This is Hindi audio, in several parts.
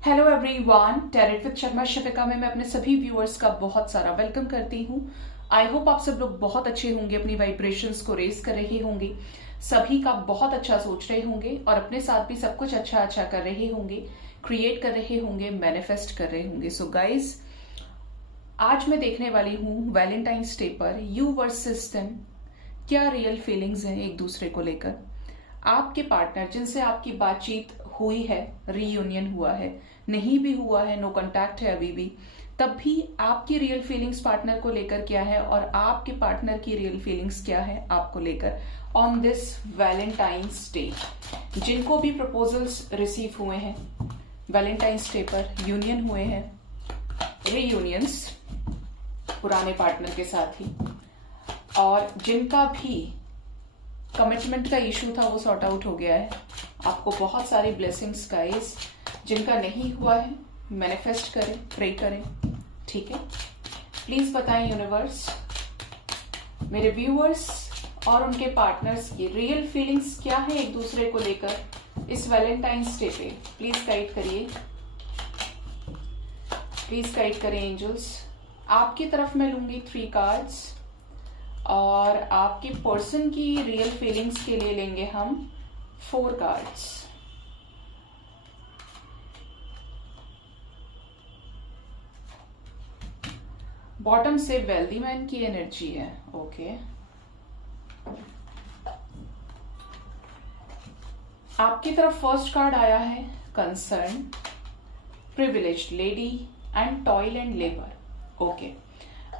Hello everyone, tarot with Sharma Shivika में मैं अपने सभी व्यूअर्स का बहुत सारा वेलकम करती हूँ। आई होप आप सब लोग बहुत अच्छे होंगे, अपनी वाइब्रेशंस को रेज कर रहे होंगे, सभी का बहुत अच्छा सोच रहे होंगे और अपने साथ भी सब कुछ अच्छा अच्छा कर रहे होंगे, क्रिएट कर रहे होंगे, मैनिफेस्ट कर रहे होंगे। सो गाइज, आज मैं देखने वाली हूँ वैलेंटाइंस डे पर यू वर्सेस देम, क्या रियल फीलिंग्स हैं एक दूसरे को लेकर। आपके पार्टनर जिनसे आपकी बातचीत हुई है, रीयूनियन हुआ है, नहीं भी हुआ है, नो कांटेक्ट है अभी भी, तब भी आपकी रियल फीलिंग्स पार्टनर को लेकर क्या है और आपके पार्टनर की रियल फीलिंग्स क्या है आपको लेकर ऑन दिस वैलेंटाइंस डे। जिनको भी प्रपोजल्स रिसीव हुए हैं वैलेंटाइंस डे पर, यूनियन हुए हैं, रीयूनियंस पुराने पार्टनर के साथ ही, और जिनका भी कमिटमेंट का इशू था वो सॉर्ट आउट हो गया है, आपको बहुत सारी ब्लेसिंग्स गाइस। जिनका नहीं हुआ है मैनिफेस्ट करें, प्रे करें, ठीक है। प्लीज बताएं यूनिवर्स, मेरे व्यूअर्स और उनके पार्टनर्स की रियल फीलिंग्स क्या है एक दूसरे को लेकर इस वैलेंटाइंस डे पे। प्लीज गाइड करिए, प्लीज गाइड करें एंजल्स। आपकी तरफ मैं लूंगी 3 कार्ड्स और आपकी पर्सन की रियल फीलिंग्स के लिए लेंगे हम 4 कार्ड्स। बॉटम से वेल्दी मैन की एनर्जी है, ओके। आपकी तरफ फर्स्ट कार्ड आया है concern, privileged lady and toil and labour, okay.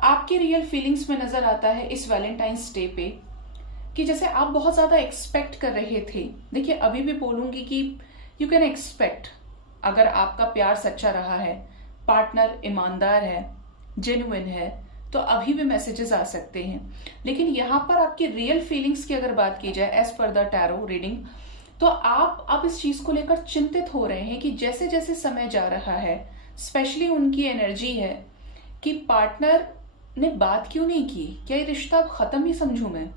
आपकी रियल फीलिंग्स में नजर आता है इस वैलेंटाइंस डे पे कि जैसे आप बहुत ज्यादा एक्सपेक्ट कर रहे थे। देखिए, अभी भी बोलूंगी कि यू कैन एक्सपेक्ट, अगर आपका प्यार सच्चा रहा है, पार्टनर ईमानदार है, जेन्युइन है, तो अभी भी मैसेजेस आ सकते हैं। लेकिन यहां पर आपकी रियल फीलिंग्स की अगर बात की जाए as per the tarot reading, तो आप अब इस चीज को लेकर चिंतित हो रहे हैं कि जैसे जैसे समय जा रहा है, स्पेशली उनकी एनर्जी है कि पार्टनर ने बात क्यों नहीं की, क्या ये रिश्ता अब खत्म ही समझूं मैं।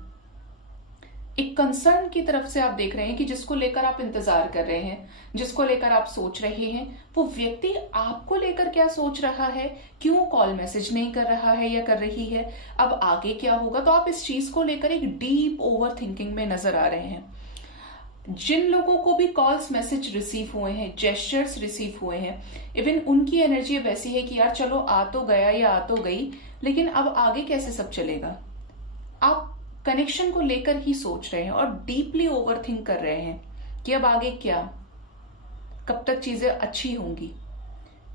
एक कंसर्न की तरफ से आप देख रहे हैं कि जिसको लेकर आप इंतजार कर रहे हैं, जिसको लेकर आप सोच रहे हैं, वो व्यक्ति आपको लेकर क्या सोच रहा है, क्यों कॉल मैसेज नहीं कर रहा है या कर रही है, अब आगे क्या होगा। तो आप इस चीज को लेकर एक डीप ओवर थिंकिंग में नजर आ रहे हैं। जिन लोगों को भी कॉल्स मैसेज रिसीव हुए हैं, जेस्चर्स रिसीव हुए हैं, इवन उनकी एनर्जी वैसी है कि यार चलो आ तो गया या आ तो गई, लेकिन अब आगे कैसे सब चलेगा। आप कनेक्शन को लेकर ही सोच रहे हैं और डीपली ओवर थिंक कर रहे हैं कि अब आगे क्या, कब तक चीजें अच्छी होंगी,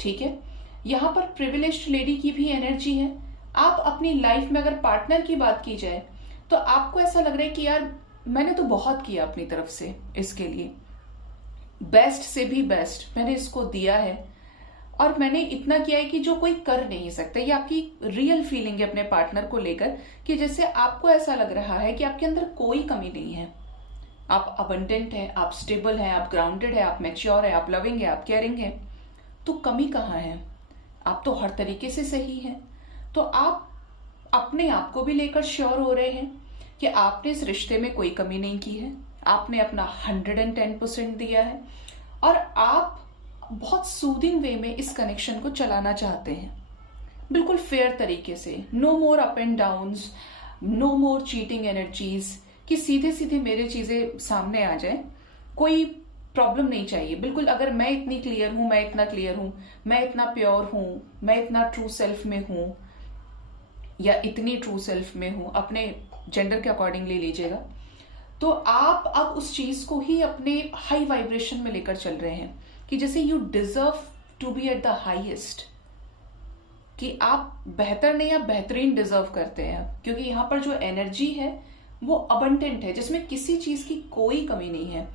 ठीक है। यहां पर प्रिविलेज्ड लेडी की भी एनर्जी है। आप अपनी लाइफ में अगर पार्टनर की बात की जाए तो आपको ऐसा लग रहा है कि यार मैंने तो बहुत किया अपनी तरफ से, इसके लिए बेस्ट से भी बेस्ट मैंने इसको दिया है, और मैंने इतना किया है कि जो कोई कर नहीं सकता। ये आपकी रियल फीलिंग है अपने पार्टनर को लेकर कि जैसे आपको ऐसा लग रहा है कि आपके अंदर कोई कमी नहीं है, आप अबंडेंट हैं, आप स्टेबल हैं, आप ग्राउंडेड है, आप मैच्योर है, आप लविंग है, आप केयरिंग है, तो कमी कहाँ है। आप तो हर तरीके से सही हैं। तो आप अपने आप को भी लेकर श्योर हो रहे हैं कि आपने इस रिश्ते में कोई कमी नहीं की है, आपने अपना 110% दिया है, और आप बहुत सूदिंग वे में इस कनेक्शन को चलाना चाहते हैं, बिल्कुल फेयर तरीके से। No more up and downs, no more cheating energies कि सीधे सीधे मेरे चीजें सामने आ जाए, कोई प्रॉब्लम नहीं चाहिए। बिल्कुल, अगर मैं इतनी क्लियर हूं, मैं इतना क्लियर हूं, मैं इतना प्योर हूं, मैं इतना ट्रू सेल्फ में हूं या इतनी ट्रू सेल्फ में हूं, अपने जेंडर के अकॉर्डिंग ले लीजिएगा, तो आप अब उस चीज को ही अपने हाई वाइब्रेशन में लेकर चल रहे हैं कि जैसे you deserve to be at the highest, कि आप बेहतर नहीं, आप बेहतरीन डिजर्व करते हैं, क्योंकि यहां पर जो एनर्जी है वो अबंडेंट है, जिसमें किसी चीज की कोई कमी नहीं है।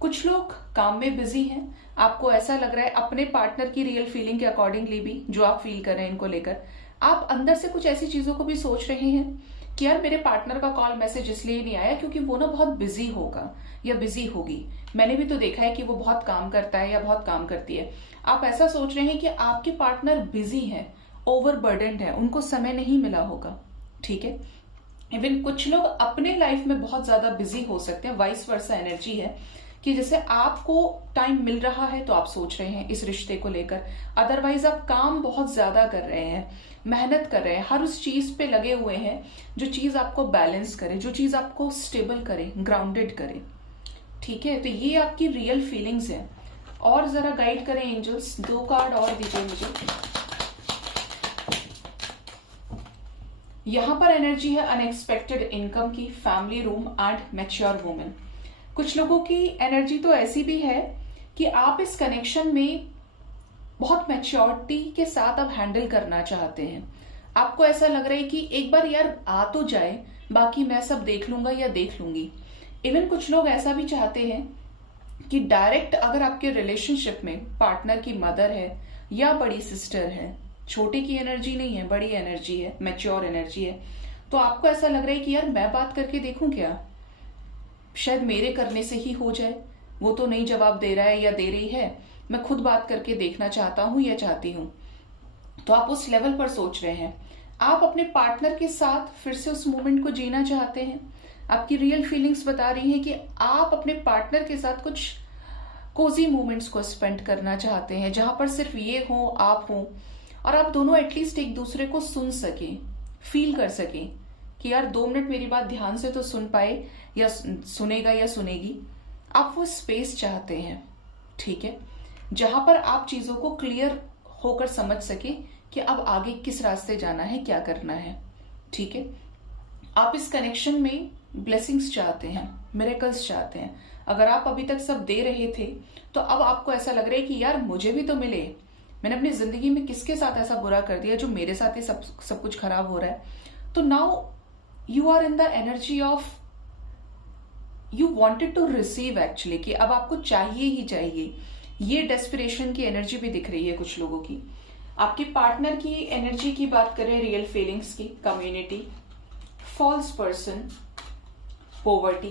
कुछ लोग काम में बिजी हैं, आपको ऐसा लग रहा है अपने पार्टनर की रियल फीलिंग के अकॉर्डिंगली भी जो आप फील कर रहे हैं इनको लेकर, आप अंदर से कुछ ऐसी चीजों को भी सोच रहे हैं कि यार मेरे पार्टनर का कॉल मैसेज इसलिए नहीं आया क्योंकि वो ना बहुत बिजी होगा या बिजी होगी, मैंने भी तो देखा है कि वो बहुत काम करता है या बहुत काम करती है। आप ऐसा सोच रहे हैं कि आपके पार्टनर बिजी हैं, ओवरबर्डन्ड है, उनको समय नहीं मिला होगा, ठीक है। इवन कुछ लोग अपने लाइफ में बहुत ज्यादा बिजी हो सकते हैं, वाइस वर्सा एनर्जी है कि जैसे आपको टाइम मिल रहा है तो आप सोच रहे हैं इस रिश्ते को लेकर, अदरवाइज आप काम बहुत ज्यादा कर रहे हैं, मेहनत कर रहे हैं, हर उस चीज पे लगे हुए हैं जो चीज आपको बैलेंस करे, जो चीज आपको स्टेबल करे, ग्राउंडेड करे। ठीक है, तो ये आपकी रियल फीलिंग्स है। और जरा गाइड करें एंजल्स, 2 कार्ड और दीजिए मुझे। यहां पर एनर्जी है अनएक्सपेक्टेड इनकम की, family room and mature women. कुछ लोगों की एनर्जी तो ऐसी भी है कि आप इस कनेक्शन में बहुत मैच्योरिटी के साथ आप हैंडल करना चाहते हैं। आपको ऐसा लग रहा है कि एक बार यार आ तो जाए, बाकी मैं सब देख लूंगा या देख लूंगी। इवन कुछ लोग ऐसा भी चाहते हैं कि डायरेक्ट अगर आपके रिलेशनशिप में पार्टनर की मदर है या बड़ी सिस्टर है, छोटे की एनर्जी नहीं है, बड़ी एनर्जी है, मैच्योर एनर्जी है, तो आपको ऐसा लग रहा है कि यार मैं बात करके देखूं क्या, शायद मेरे करने से ही हो जाए, वो तो नहीं जवाब दे रहा है या दे रही है, मैं खुद बात करके देखना चाहता हूं या चाहती हूं। तो आप उस लेवल पर सोच रहे हैं, आप अपने पार्टनर के साथ फिर से उस मोमेंट को जीना चाहते हैं। आपकी रियल फीलिंग्स बता रही हैं कि आप अपने पार्टनर के साथ कुछ कोजी मोमेंट्स को स्पेंड करना चाहते हैं, जहां पर सिर्फ ये हो, आप हो, और आप दोनों एटलीस्ट एक दूसरे को सुन सके, फील कर सके कि यार 2 मिनट मेरी बात ध्यान से तो सुन पाए, या सुनेगा या सुनेगी। आप वो स्पेस चाहते हैं, ठीक है, जहां पर आप चीजों को क्लियर होकर समझ सके कि अब आगे किस रास्ते जाना है, क्या करना है। ठीक है, आप इस कनेक्शन में ब्लेसिंग्स चाहते हैं, मिरेकल्स चाहते हैं। अगर आप अभी तक सब दे रहे थे तो अब आपको ऐसा लग रहा है कि यार मुझे भी तो मिले, मैंने अपनी जिंदगी में किसके साथ ऐसा बुरा कर दिया जो मेरे साथ ही सब कुछ खराब हो रहा है। तो now you are in the energy of you wanted to receive actually, कि अब आपको चाहिए ही चाहिए। ये डेस्पिरेशन की एनर्जी भी दिख रही है कुछ लोगों की। आपके पार्टनर की एनर्जी की बात करें, रियल फीलिंग्स की, community, false person, poverty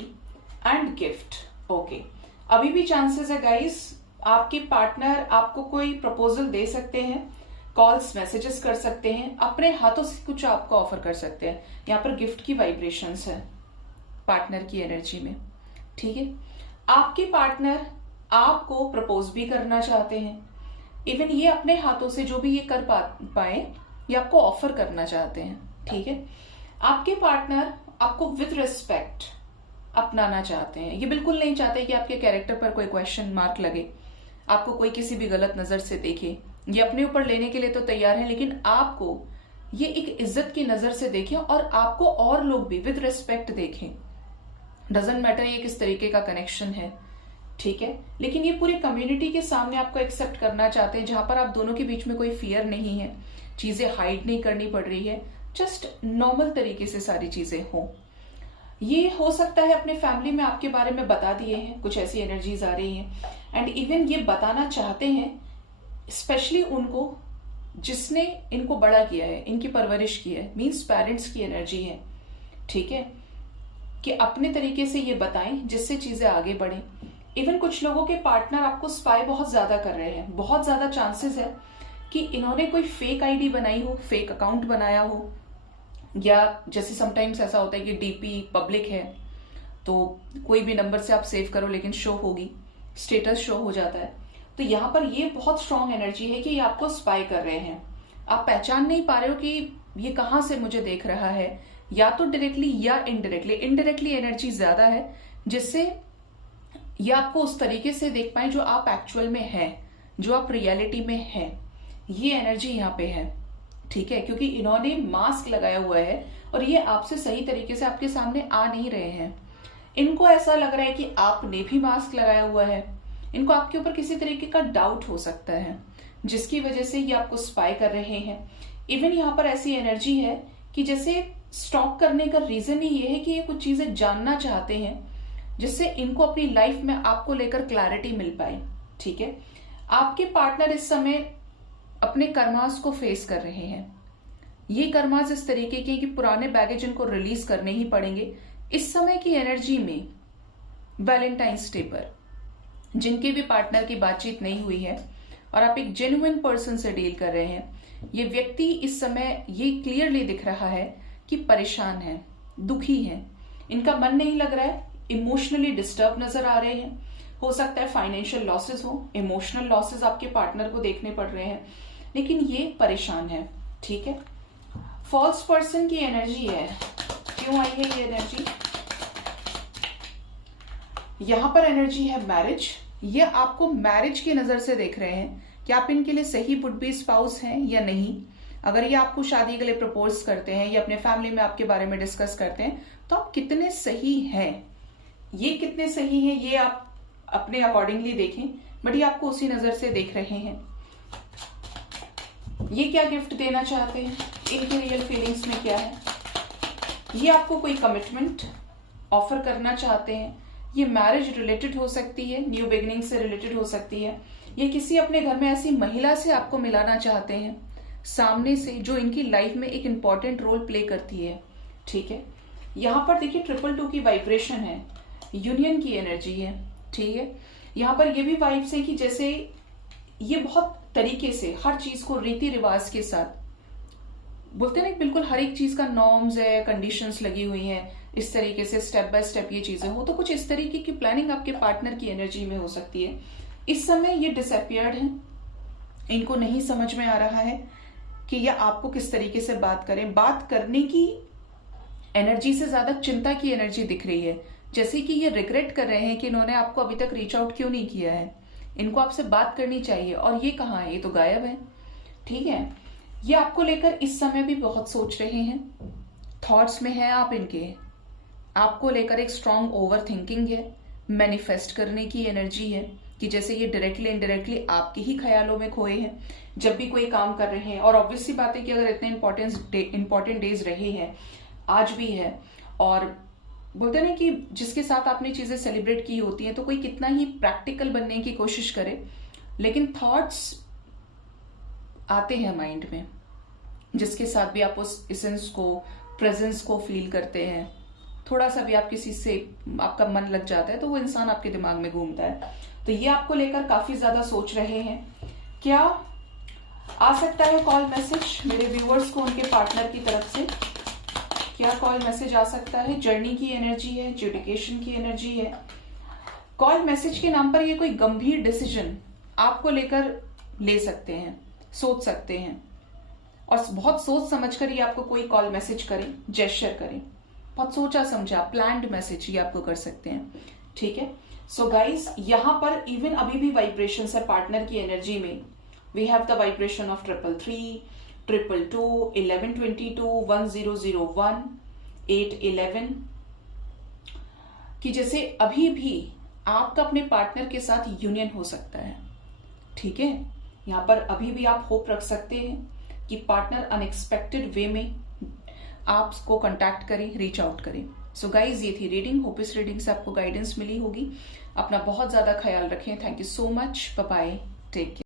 and gift. Okay, अभी भी चांसेस है गाइस, आपके पार्टनर आपको कोई प्रपोजल दे सकते हैं, कॉल्स मैसेजेस कर सकते हैं, अपने हाथों से कुछ आपको ऑफर कर सकते हैं। यहाँ पर गिफ्ट की वाइब्रेशंस है पार्टनर की एनर्जी में। ठीक है, आपके पार्टनर आपको प्रपोज भी करना चाहते हैं, इवन ये अपने हाथों से जो भी ये कर पाए ये आपको ऑफर करना चाहते हैं। ठीक है, आपके पार्टनर आपको विद रिस्पेक्ट अपनाना चाहते हैं। ये बिल्कुल नहीं चाहते कि आपके कैरेक्टर पर कोई क्वेश्चन मार्क लगे, आपको कोई किसी भी गलत नजर से देखे। ये अपने ऊपर लेने के लिए तो तैयार है, लेकिन आपको ये एक इज्जत की नजर से देखें और आपको और लोग भी विद रिस्पेक्ट देखें। डजेंट मैटर ये किस तरीके का कनेक्शन है, ठीक है, लेकिन ये पूरी कम्युनिटी के सामने आपको एक्सेप्ट करना चाहते हैं, जहां पर आप दोनों के बीच में कोई फियर नहीं है, चीजें हाइड नहीं करनी पड़ रही है, जस्ट नॉर्मल तरीके से सारी चीजें हो। ये हो सकता है अपने फैमिली में आपके बारे में बता दिए हैं, कुछ ऐसी एनर्जीज आ रही हैं, एंड इवन ये बताना चाहते हैं स्पेशली उनको जिसने इनको बड़ा किया है, इनकी परवरिश की है, मीन्स पेरेंट्स की एनर्जी है। ठीक है, कि अपने तरीके से ये बताएं जिससे चीजें आगे बढ़े। इवन कुछ लोगों के पार्टनर आपको स्पाई बहुत ज्यादा कर रहे हैं, बहुत ज्यादा चांसेस है कि इन्होंने कोई फेक आईडी बनाई हो, फेक अकाउंट बनाया हो, या जैसे समटाइम्स ऐसा होता है कि डीपी पब्लिक है तो कोई भी नंबर से आप सेव करो लेकिन शो होगी, स्टेटस शो हो जाता है। तो यहाँ पर ये बहुत स्ट्रांग एनर्जी है कि ये आपको स्पाई कर रहे हैं। आप पहचान नहीं पा रहे हो कि ये कहाँ से मुझे देख रहा है, या तो डायरेक्टली या इनडायरेक्टली। इनडायरेक्टली एनर्जी ज्यादा है, जिससे ये आपको उस तरीके से देख पाए जो आप एक्चुअल में है, जो आप रियलिटी में है। ये एनर्जी यहाँ पे है। ठीक है, क्योंकि इन्होंने मास्क लगाया हुआ है और ये आपसे सही तरीके से आपके सामने आ नहीं रहे हैं। इनको ऐसा लग रहा है कि आपने भी मास्क लगाया हुआ है, इनको आपके ऊपर किसी तरीके का डाउट हो सकता है, जिसकी वजह से ये आपको स्पाई कर रहे हैं। इवन यहाँ पर ऐसी एनर्जी है कि जैसे स्टॉक करने का रीजन ही ये है कि ये कुछ चीजें जानना चाहते हैं, जिससे इनको अपनी लाइफ में आपको लेकर क्लैरिटी मिल पाए। ठीक है, आपके पार्टनर इस समय अपने कर्मास को फेस कर रहे हैं। ये कर्मास इस तरीके के कि पुराने बैगेज इनको रिलीज करने ही पड़ेंगे। इस समय की एनर्जी में वैलेंटाइंस डे पर जिनके भी पार्टनर की बातचीत नहीं हुई है और आप एक जेन्युइन पर्सन से डील कर रहे हैं, ये व्यक्ति इस समय ये क्लियरली दिख रहा है कि परेशान है, दुखी है, इनका मन नहीं लग रहा है, इमोशनली डिस्टर्ब नजर आ रहे हैं। हो सकता है फाइनेंशियल लॉसेस हो, इमोशनल लॉसेस आपके पार्टनर को देखने पड़ रहे हैं, लेकिन ये परेशान है। ठीक है, फॉल्स पर्सन की एनर्जी है। क्यों आई है ये एनर्जी? यहां पर एनर्जी है मैरिज। ये आपको मैरिज की नजर से देख रहे हैं कि आप इनके लिए सही वुड बी स्पाउस हैं या नहीं। अगर ये आपको शादी के लिए प्रपोज करते हैं या अपने फैमिली में आपके बारे में डिस्कस करते हैं तो आप कितने सही हैं, ये कितने सही हैं ये आप अपने अकॉर्डिंगली देखें, बट ये आपको उसी नजर से देख रहे हैं। ये क्या गिफ्ट देना चाहते हैं, इनके रियल फीलिंग्स में क्या है? ये आपको कोई कमिटमेंट ऑफर करना चाहते हैं। ये मैरिज रिलेटेड हो सकती है, न्यू बिगिनिंग से रिलेटेड हो सकती है। ये किसी अपने घर में ऐसी महिला से आपको मिलाना चाहते हैं सामने से, जो इनकी लाइफ में एक इंपॉर्टेंट रोल प्ले करती है। ठीक है, यहां पर देखिए 222 की वाइब्रेशन है, यूनियन की एनर्जी है। ठीक है, यहां पर ये भी वाइब्स है कि जैसे ये बहुत तरीके से हर चीज को रीति रिवाज के साथ बोलते हैं ना, बिल्कुल हर एक चीज का नॉर्म्स है, कंडीशंस लगी हुई हैं, इस तरीके से स्टेप बाय स्टेप ये चीजें हो, तो कुछ इस तरीके की प्लानिंग आपके पार्टनर की एनर्जी में हो सकती है। इस समय ये डिसअपियर्ड हैं, इनको नहीं समझ में आ रहा है कि ये आपको किस तरीके से बात करें। बात करने की एनर्जी से ज्यादा चिंता की एनर्जी दिख रही है, जैसे कि ये रिग्रेट कर रहे हैं कि इन्होंने आपको अभी तक रीच आउट क्यों नहीं किया है, इनको आपसे बात करनी चाहिए, और ये कहाँ है, ये तो गायब है। ठीक है, ये आपको लेकर इस समय भी बहुत सोच रहे हैं, थॉट्स में है आप इनके, आपको लेकर एक स्ट्रॉन्ग ओवर थिंकिंग है, मैनिफेस्ट करने की एनर्जी है कि जैसे ये डायरेक्टली इनडायरेक्टली आपके ही ख्यालों में खोए हैं जब भी कोई काम कर रहे हैं। और ऑब्वियसली बात है कि अगर इतने इंपॉर्टेंट डेज रहे हैं, आज भी है, और बोलते हैं ना कि जिसके साथ आपने चीजें सेलिब्रेट की होती हैं, तो कोई कितना ही प्रैक्टिकल बनने की कोशिश करे, लेकिन थॉट्स आते हैं माइंड में, जिसके साथ भी आप उस एसेंस को, प्रेजेंस को फील करते हैं। थोड़ा सा भी आप किसी से आपका मन लग जाता है तो वो इंसान आपके दिमाग में घूमता है। तो ये आपको लेकर काफी ज्यादा सोच रहे हैं। क्या आ सकता है कॉल मैसेज मेरे व्यूअर्स को उनके पार्टनर की तरफ से? क्या कॉल मैसेज आ सकता है? जर्नी की एनर्जी है, एजुकेशन की एनर्जी है। कॉल मैसेज के नाम पर ये कोई गंभीर डिसीजन आपको लेकर ले सकते हैं, सोच सकते हैं, और बहुत सोच समझकर ये आपको कोई कॉल मैसेज करें, जेस्चर करें, बहुत सोचा समझा प्लान्ड मैसेज ये आपको कर सकते हैं। ठीक है, सो गाइज यहां पर इवन अभी भी वाइब्रेशन है पार्टनर की एनर्जी में। We have the vibration of 333, 222, 1122, 1001, 811, कि जैसे अभी भी आपका अपने पार्टनर के साथ यूनियन हो सकता है। ठीक है, यहां पर अभी भी आप होप रख सकते हैं कि पार्टनर अनएक्सपेक्टेड वे में आपको कांटेक्ट करें, रीच आउट करें। सो गाइज ये थी रीडिंग, होप इस रीडिंग से आपको गाइडेंस मिली होगी। अपना बहुत ज्यादा ख्याल रखें। Thank you so much, bye bye, take care.